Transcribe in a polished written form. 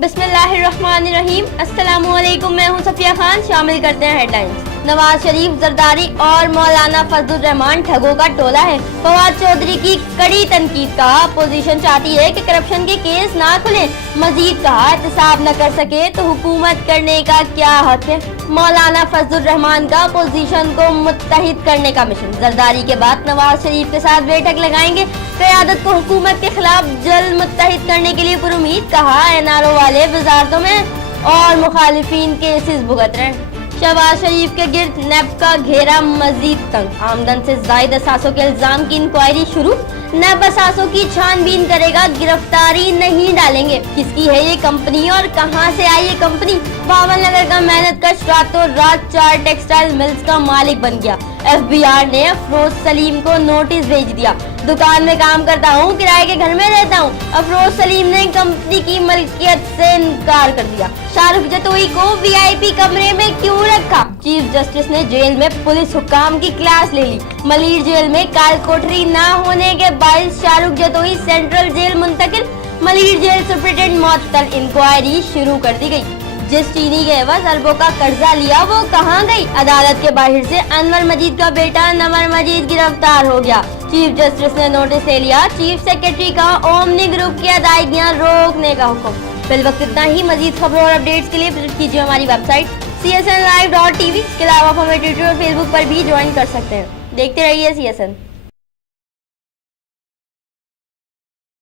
बिस्मिल्लाहिर्रहमानिर्रहीम। अस्सलामुअलैकुम, मैं हूं सफिया खान। शामिल करते हैं हेडलाइंस। नवाज शरीफ, जरदारी और मौलाना फजलुर रहमान ठगों का टोला है। फवाद चौधरी की कड़ी तनकीद। कहा अपोजिशन चाहती है कि करप्शन के केस ना खुले। मजीद कहा एहतसाब न कर सके तो हुकूमत करने का क्या हक है। मौलाना फजलुर रहमान का अपोजिशन को मुत्तहिद करने का मिशन। जरदारी के बाद नवाज शरीफ के साथ बैठक लगाएंगे। क़यादत को हुकूमत के खिलाफ जल्द मुत्तहिद करने के लिए पुरुमीद। कहा एनआरओ वाले वजारतों में और मुखालिफिन केसेस भुगत रहे। शहबाज शरीफ के गिर्द नैब का घेरा मजीद तंग। आमदन से जायद असासों के इल्जाम की इंक्वायरी शुरू। नैब असासों की छानबीन करेगा, गिरफ्तारी नहीं डालेंगे। किसकी है ये कंपनी और कहां से आई ये कंपनी? बावन नगर का मेहनत कश रातों रात 4 टेक्सटाइल मिल्स का मालिक बन गया। FBI ने अफरोज सलीम को नोटिस भेज दिया। दुकान में काम करता हूँ, किराए के घर में रहता हूँ। अफरोज सलीम ने कंपनी की मलकियत से इनकार कर दिया। शाहरुख जतोई को VIP कमरे में क्यों रखा? चीफ जस्टिस ने जेल में पुलिस हुक्काम की क्लास ले ली। मलिर जेल में काल कोठरी न होने के बायस शाहरुख जतोई सेंट्रल जेल मुंतकिल। मलिर जेल सुप्रिंटेंडेंट मुअत्तल। इंक्वायरी शुरू कर दी गई। जिस चीनी के एवज अरबों का कर्जा लिया वो कहाँ गई? अदालत के बाहर से अनवर मजीद का बेटा नमर मजीद गिरफ्तार हो गया। चीफ जस्टिस ने नोटिस ले लिया। चीफ सेक्रेटरी का ओमनी ग्रुप की अदायगियां रोकने का हुक्म। फिलवक्त इतना ही। मजीद खबरों और अपडेट्स के लिए विजिट कीजिए हमारी वेबसाइट csnlive.tv। इसके अलावा आप हमें ट्विटर और फेसबुक पर भी ज्वाइन कर सकते हैं। देखते रहिए CSN।